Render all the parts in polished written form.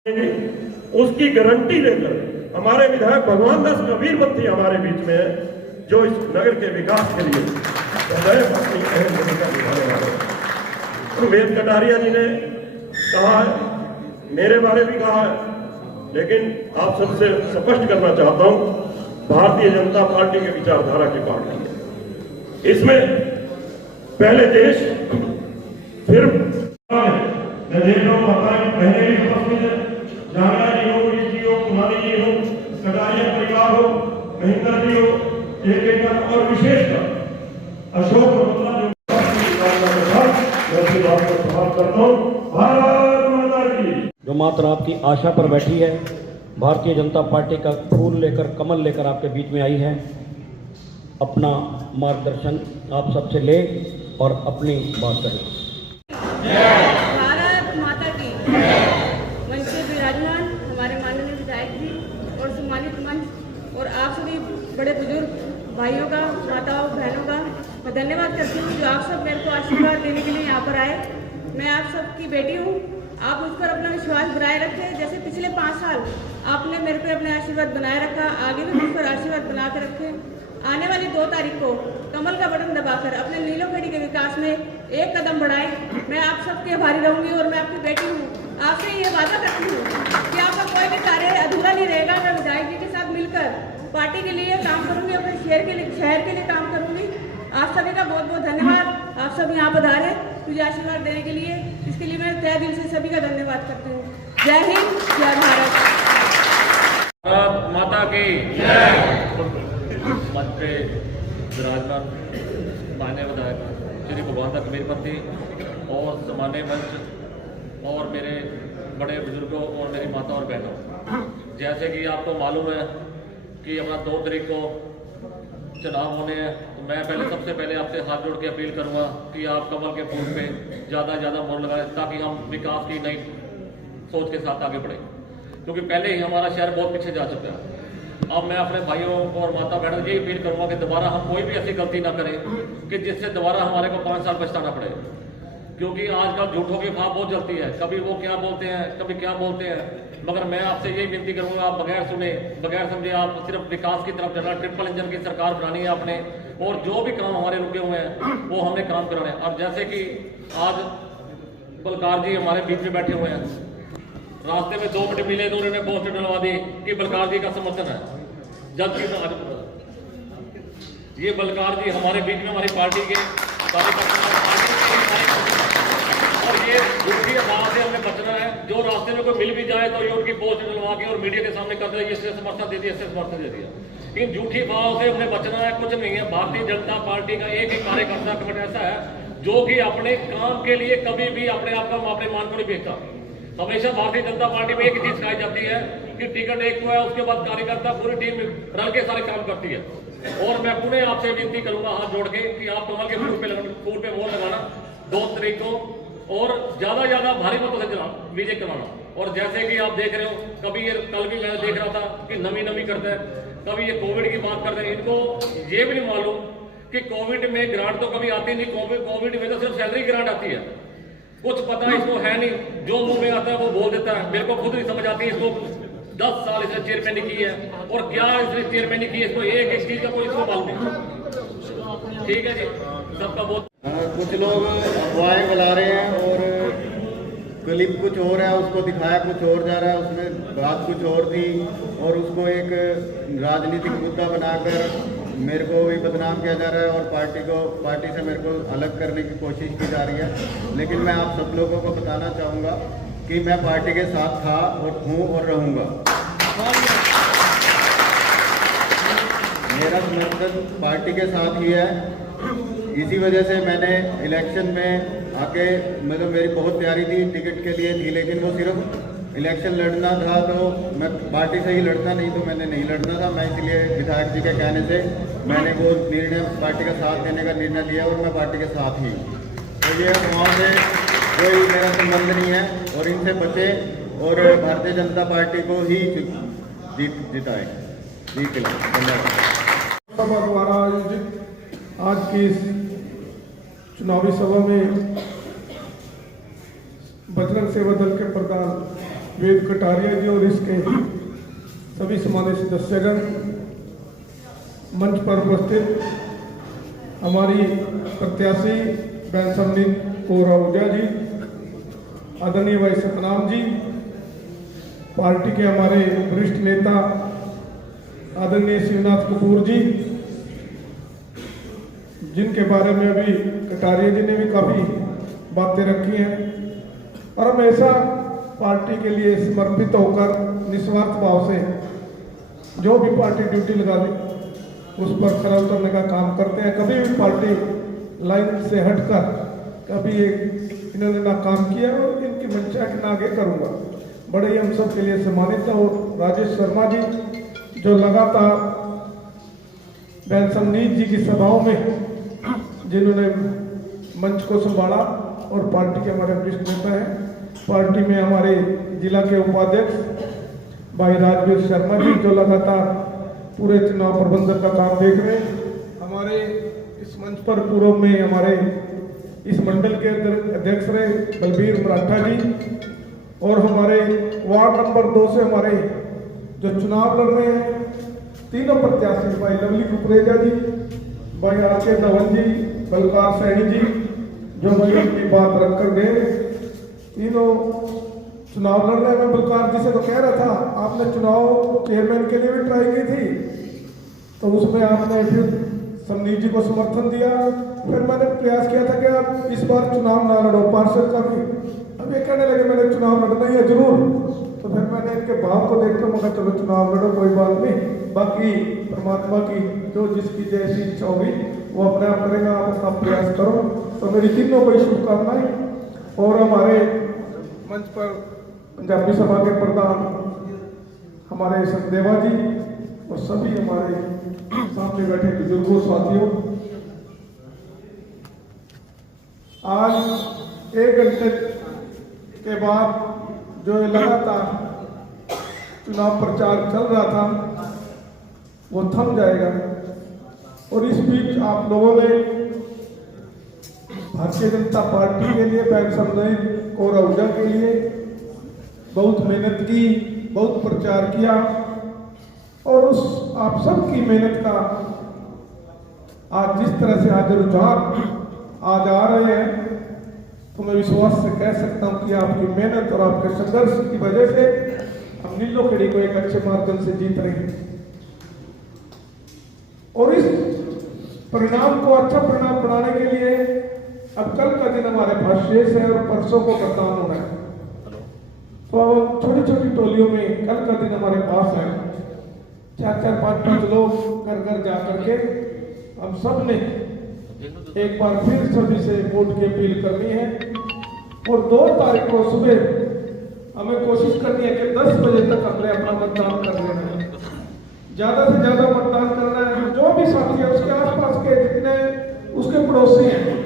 उसकी गारंटी लेकर हमारे विधायक भगवान दास कबीरपंथी हमारे बीच में है, जो इस नगर के विकास के लिए सदैव अपनी अहम भूमिका निभाने वाले हैं। उमेश कटारिया जी ने कहा है, मेरे बारे में कहा है, लेकिन आप सबसे स्पष्ट करना चाहता हूं, भारतीय जनता पार्टी के विचारधारा की पार्टी है। इसमें पहले देश फिर मैं देख रहा हूँ पहले भी उपस्थित है, जामिया जी हो, जी हो, कुमारी जी हो, कटारिया परिवार हो, महेंद्र जी हो, एक और विशेषकर अशोक मल्होत्रा जो सवाल करता हूँ, भारत माता की। जो मात्र आपकी आशा पर बैठी है, भारतीय जनता पार्टी का फूल लेकर, कमल लेकर आपके बीच में आई है, अपना मार्गदर्शन आप सबसे ले और अपनी बात करें। भारत माता की। मंच से विराजमान हमारे माननीय विधायक जी और सम्मानित मंच और आप सभी बड़े बुजुर्ग भाइयों का, माताओं, बहनों का मैं धन्यवाद करती हूँ जो आप सब मेरे को आशीर्वाद देने के लिए यहाँ पर आए। मैं आप सबकी बेटी हूँ, आप मुझ पर अपना विश्वास बनाए रखें। जैसे पिछले 5 साल आपने मेरे पे अपना आशीर्वाद बनाए रखा, आगे भी मुझ पर आशीर्वाद बना कर रखें। आने वाली 2 तारीख को कमल का बटन दबाकर अपने नीलोखेड़ी के विकास में एक कदम बढ़ाएं। मैं आप सबके आभारी रहूंगी और मैं आपकी बेटी हूँ, आपसे ये वादा करती हूँ कि आपका कोई भी कार्य अधूरा नहीं रहेगा। मैं विधायक जी के साथ मिलकर पार्टी के लिए काम करूंगी, अपने शहर के लिए काम करूंगी। आप सभी का बहुत बहुत धन्यवाद। आप सब यहाँ पधारे मुझे आशीर्वाद देने के लिए, इसके लिए मैं तहे दिल से सभी का धन्यवाद करती हूँ। जय हिंद, जय भारत। भारत माता की जय। मंच पे विराजमान माननीय विधायक श्री भगवान दास कबीरपंथी और सामान्य मंच और मेरे बड़े बुजुर्गों और मेरी माता और बहनों, जैसे कि आपको मालूम है कि अपना 2 तारीख को चुनाव होने हैं, तो मैं सबसे पहले आपसे हाथ जोड़ के अपील करूंगा कि आप कमल के फूल पे ज़्यादा से ज़्यादा मोहर लगाएं, ताकि हम विकास की नई सोच के साथ आगे बढ़ें, क्योंकि पहले ही हमारा शहर बहुत पीछे जा चुका है। अब मैं अपने भाइयों और माता बहनों से यही अपील करूंगा कि दोबारा हम कोई भी ऐसी गलती ना करें कि जिससे दोबारा हमारे को 5 साल पछताना पड़े, क्योंकि आजकल झूठों की भाव बहुत जलती है, कभी वो क्या बोलते हैं, कभी क्या बोलते हैं। मगर मैं आपसे यही विनती करूंगा, आप बगैर सुने, बगैर समझे आप सिर्फ विकास की तरफ चलना, ट्रिपल इंजन की सरकार बनानी है आपने, और जो भी काम हमारे रुके हुए हैं वो हमने काम कराने। और जैसे कि आज बलकार जी हमारे बीच में बैठे हुए हैं, रास्ते में 2 मिनट मिले तो उन्होंने पोस्टर डलवा दी कि बलकार जी का समर्थन है, जबकि ये बलकार जी हमारे बीच में हमारी पार्टी के और ये झूठी आवाज से हमने बचना है। जो रास्ते में कोई मिल भी जाए तो ये उनकी पोस्ट डलवा के और मीडिया के सामने कर दिया, इससे समर्थन दे दिया, इससे समर्थन दे दिया। इन झूठी भाव से हमने बचना है, कुछ नहीं है। भारतीय जनता पार्टी का एक ही कार्यकर्ता कमेटी ऐसा है जो कि अपने काम के लिए कभी भी अपने आप का अपने मान को नहीं बेचता। हमेशा भारतीय जनता पार्टी में एक ही चीज सिखाई जाती है कि टिकट एक को है, उसके बाद कार्यकर्ता पूरी टीम रल के सारे काम करती है। और मैं पुणे आपसे विनती करूंगा हाथ जोड़ के कि आप कमल के फूल पे मोहर लगाना 2 तारीख को, और ज्यादा भारी मतों से विजय करवाना। और जैसे कि आप देख रहे हो, कभी ये कल भी मैं देख रहा था कि नमी करते हैं, कभी ये कोविड की बात करते हैं। इनको ये भी नहीं मालूम कि कोविड में ग्रांट तो कभी आती नहीं, कोविड में तो सिर्फ सैलरी ग्रांट आती है। कुछ पता इसको है नहीं, जो मुंह में आता है वो बोल देता है। मेरे को खुद नहीं समझ आती है। इसको 10 साल इसने चेयरमैन की है, और क्या इसने चेयरमैन की है, इसको एक चीज का कोई इसको मालूम नहीं। ठीक है जी, सबका बहुत। कुछ लोग अफवाहें फैला रहे हैं और क्लिप कुछ और है, उसको दिखाया कुछ और जा रहा है, उसमें बात कुछ और थी, और उसको एक राजनीतिक मुद्दा बनाकर मेरे को भी बदनाम किया जा रहा है, और पार्टी से मेरे को अलग करने की कोशिश की जा रही है। लेकिन मैं आप सब लोगों को बताना चाहूँगा कि मैं पार्टी के साथ था और हूँ और रहूँगा। मेरा समर्थन पार्टी के साथ ही है। इसी वजह से मैंने इलेक्शन में आके, मतलब मेरी बहुत तैयारी थी, टिकट के लिए थी, लेकिन वो सिर्फ इलेक्शन लड़ना था, तो मैं पार्टी से ही लड़ता, नहीं तो मैंने नहीं लड़ना था। मैं इसलिए विधायक जी के कहने से मैंने वो निर्णय, पार्टी का साथ देने का निर्णय लिया, और मैं पार्टी के साथ ही। तो ये वहाँ से कोई मेरा संबंध नहीं है, और इनसे बचे और भारतीय जनता पार्टी को ही जिताए। जी के लिए धन्यवाद। द्वारा आयोजित आज की इस चुनावी सभा में बजरंग सेवा दल के प्रधान वेद कटारिया जी और इसके सभी सम्मानित सदस्यगण, मंच पर उपस्थित हमारी प्रत्याशी बहन समनीत कौर आहूजा जी, आदरणीय भाई सतनाम जी, पार्टी के हमारे वरिष्ठ नेता आदरणीय शिवनाथ कपूर जी, जिनके बारे में अभी कटारिया जी ने भी काफ़ी बातें रखी हैं, और हमेशा पार्टी के लिए समर्पित होकर निस्वार्थ भाव से जो भी पार्टी ड्यूटी लगा दे उस पर खरा उतरने का काम करते हैं। कभी भी पार्टी लाइन से हटकर कभी इन्होंने ना काम किया और इनकी मंशा के ना आगे करूँगा। बड़े ही हम सब के लिए सम्मानित है। और राजेश शर्मा जी जो लगातार बहन समनीत जी की सभाओं में जिन्होंने मंच को संभाला, और पार्टी के हमारे वरिष्ठ नेता हैं, पार्टी में हमारे जिला के उपाध्यक्ष भाई राजवीर शर्मा जी जो लगातार पूरे चुनाव प्रबंधन का काम देख रहे हैं, हमारे इस मंच पर पूर्व में हमारे इस मंडल के अध्यक्ष रहे बलबीर मराठा जी, और हमारे वार्ड नंबर 2 से हमारे जो चुनाव लड़ रहे हैं तीनों प्रत्याशी भाई लवली कुकरेजा जी, भाई आर.के. धवन जी, बलकार सैनी जी, जो भाई की बात रखकर गए, तीनों चुनाव लड़ रहे हैं। मैं बलकार जी से तो कह रहा था, आपने चुनाव चेयरमैन के लिए भी ट्राई की थी, तो उसमें आपने फिर समनीत जी को समर्थन दिया। फिर मैंने प्रयास किया था कि आप इस बार चुनाव ना लड़ो पार्षद का भी। अब ये कहने लगे मैंने चुनाव लड़ना ही है जरूर, तो फिर मैंने इनके भाव को देखकर मैं कहा चलो चुनाव लड़ो, कोई बात नहीं, बाकी परमात्मा की जो जिसकी जैसी इच्छा होगी वो अपने आप करेगा, आप अपना प्रयास करो। तो मेरी तीनों को शुभकामनाएं। और हमारे मंच पर पंजाबी सभा के प्रधान हमारे सखदेवा जी और सभी हमारे सामने बैठे बुजुर्गों साथियों, आज 1 घंटे के बाद जो लगातार चुनाव प्रचार चल रहा था वो थम जाएगा। और इस बीच आप लोगों ने भारतीय जनता पार्टी के लिए बहन समनीत कौर आहूजा के लिए बहुत मेहनत की, बहुत प्रचार किया, और उस आप सबकी मेहनत का आज जिस तरह से आज रुझान आज आ रहे हैं, तो मैं विश्वास से कह सकता हूं कि आपकी मेहनत और आपके संघर्ष की वजह से हम नीलोखेड़ी को एक अच्छे मार्गन से जीत रहे हैं। और इस परिणाम को अच्छा परिणाम बनाने के लिए अब कल का दिन हमारे पास शेष है और परसों को मतदान होना है। तो अब छोटी छोटी टोलियों में कल का दिन हमारे पास है, 4-4, 5-5 लोग घर घर जा करके हम सब ने एक बार फिर सभी से वोट की अपील करनी है। और 2 तारीख को सुबह हमें कोशिश करनी है कि 10 बजे तक हमने अपना मतदान कर लेना है, ज्यादा से ज्यादा मतदान करना है। जो भी साथी है उसके आसपास के जितने उसके पड़ोसी हैं,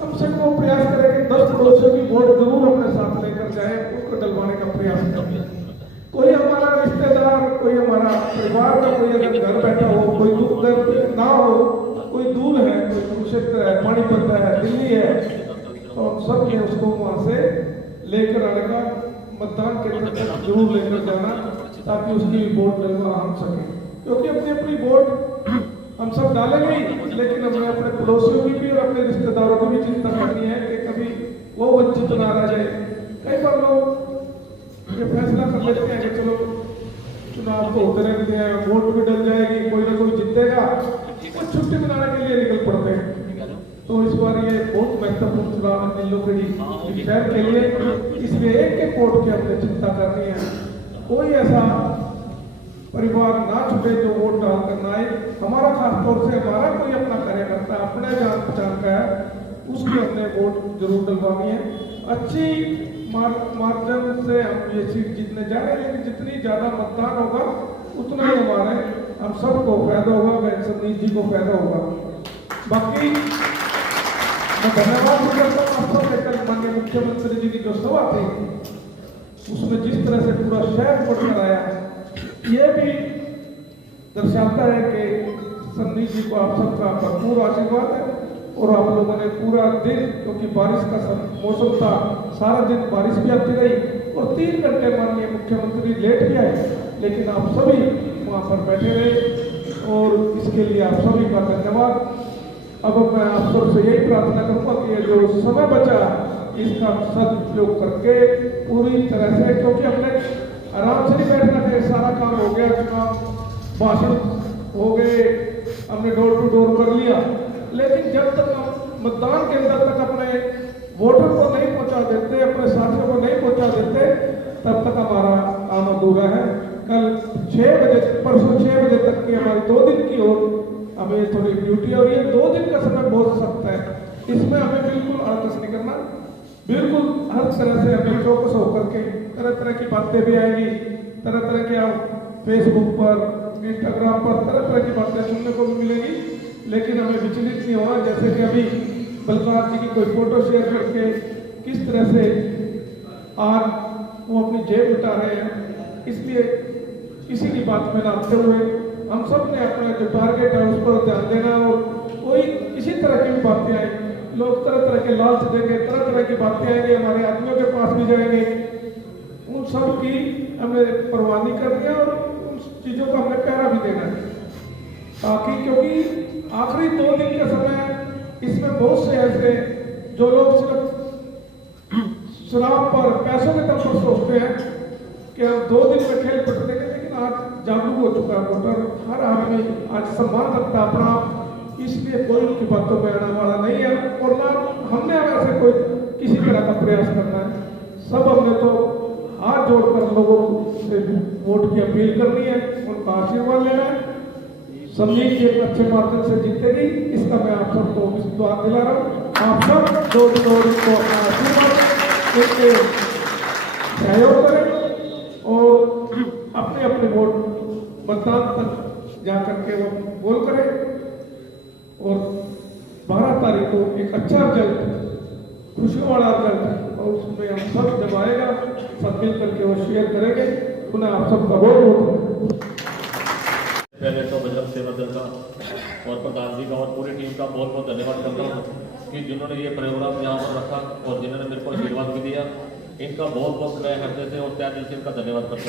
कम से कम प्रयास करें कि 10 पड़ोसियों की वोट जरूर अपने साथ लेकर जाए, उसको डलवाने का प्रयास करें। कोई हमारा रिश्तेदार, कोई हमारा परिवार का कोई अगर घर बैठा हो, कोई दुख दर्द ना हो, कोई दूर है, कोई कुरुक्षेत्र है, पानीपत है, दिल्ली है, तो हम सब ने उसको वहां से लेकर आने का, मतदान केंद्र तक जरूर लेकर जाना, ताकि उसकी वोट डलवा हम सके। क्योंकि अपनी अपनी वोट हम सब डालेंगे ही, लेकिन हमें अपने पड़ोसियों की भी और अपने रिश्तेदारों की भी चिंता करनी है कि कभी वो वंचित ना रह जाए। कई बार लोग ये फैसला कर लेते हैं कि चलो चुनाव तो होते रहते हैं, वोट भी डल जाएगी, कोई ना कोई जीतेगा, कुछ छुट्टी मनाने के लिए निकल पड़ते हैं। तो इस बार ये बहुत महत्वपूर्ण चुनाव है नीलोखेड़ी शहर के लिए, इसलिए एक वोट की हमने चिंता करनी है। कोई ऐसा परिवार ना छूटे जो वोट डाल कर ना आए। हमारा खासतौर से हमारा कोई अपना कार्यकर्ता अपने जान पहचान का है, उसकी हमने वोट जरूर डलवानी है। अच्छी मार्जिन से हम ये सीट जीतने जा रहे हैं, लेकिन जितनी ज्यादा मतदान होगा उतना ही हमारे हम सबको फायदा होगा, बहन समनीत जी को फायदा होगा। बाकी मैं धन्यवाद करता हूँ आप सब लेकर माननीय मुख्यमंत्री जी की जो सभा थी उसमें जिस तरह से पूरा शहर वोट कराया, ये भी दर्शाता है कि समनीत जी को आप सबका भरपूर आशीर्वाद है। और आप लोगों ने पूरा दिन, क्योंकि बारिश का मौसम था, सारा दिन बारिश भी आती रही, और 3 घंटे माननीय मुख्यमंत्री लेट भी आए, लेकिन आप सभी वहाँ पर बैठे रहे और इसके लिए आप सभी का धन्यवाद। अब मैं आप सबसे यही प्रार्थना करूँगा कि ये जो समय बचा इसका सदुपयोग करके पूरी तरह से, क्योंकि हमने आराम से नहीं बैठना है, सारा काम हो गया, चुनाव भाषण हो गए, हमने डोर टू डोर कर लिया, लेकिन जब तक हम मतदान केंद्र तक अपने वोटर को नहीं पहुंचा देते, अपने साथियों को नहीं पहुंचा देते, तब तक हमारा काम अधूरा है। कल 6 बजे, परसों 6 बजे तक की हमारी 2 दिन की और हमें थोड़ी ड्यूटी, और ये 2 दिन का समय बहुत सख्त है, इसमें हमें बिल्कुल आलस नहीं करना, बिल्कुल हर तरह से हमें चौकस होकर के, तरह तरह की बातें भी आएंगी, तरह तरह के आप फेसबुक पर, इंस्टाग्राम पर तरह तरह की बातें सुनने को भी मिलेगी, लेकिन हमें विचलित नहीं होना। जैसे कि अभी बलकार जी की कोई फोटो शेयर करके किस तरह से आज वो अपनी जेब उठा रहे हैं, इसलिए किसी की बात में लाते हुए हम सब ने अपना जो टारगेट है उस पर ध्यान देना, और कोई किसी तरह की भी बातें आई, लोग तरह तरह के लालच देंगे, तरह तरह की बातें आएंगे, हमारे आदमियों के पास भी जाएंगे, उन सब की हमें परवाह नहीं करनी है और उन चीज़ों का हमें पहरा भी देना है, ताकि क्योंकि आखिरी 2 दिन का समय है, इसमें बहुत से ऐसे जो लोग सिर्फ शराब पर, पैसों के दम पर सोचते हैं कि हम 2 दिन में खेल पट देंगे, लेकिन आज जागरूक हो चुका है वोटर, हर आदमी आज सम्मान रखता है अपना, इसलिए कोई उनकी बातों में आने वाला नहीं है, और ना हमने वैसे कोई किसी तरह का प्रयास करना है। सब हमने तो हाथ जोड़कर लोगों से वोट की अपील करनी है, उनका आशीर्वाद लेना है, समझिए कि एक अच्छे मार्जिन से जीतेगी, इसका मैं आप सबको विश्वास दिला रहा हूँ। आप सब डोर टू डोर को अपना आशीर्वाद देके सहयोग करें और अपने अपने वोट मतदान तक जा करके वो बोल करें, और 12 तारीख को एक अच्छा रिजल्ट, खुशियों वाला रिजल्ट, और उसमें हम सब जब आएगा सब मिल करके वो शेयर करेंगे। पुनः आप सबका बहुत बहुत पहले तो बजरंग सेवा दल का और प्रधान जी का और पूरी टीम का बहुत बहुत धन्यवाद करता हूँ कि जिन्होंने ये प्रोग्राम यहाँ पर रखा और जिन्होंने मेरे को आशीर्वाद भी दिया, इनका बहुत बहुत मैं हृदय से और त्याग दिल से इनका धन्यवाद करता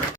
हूँ।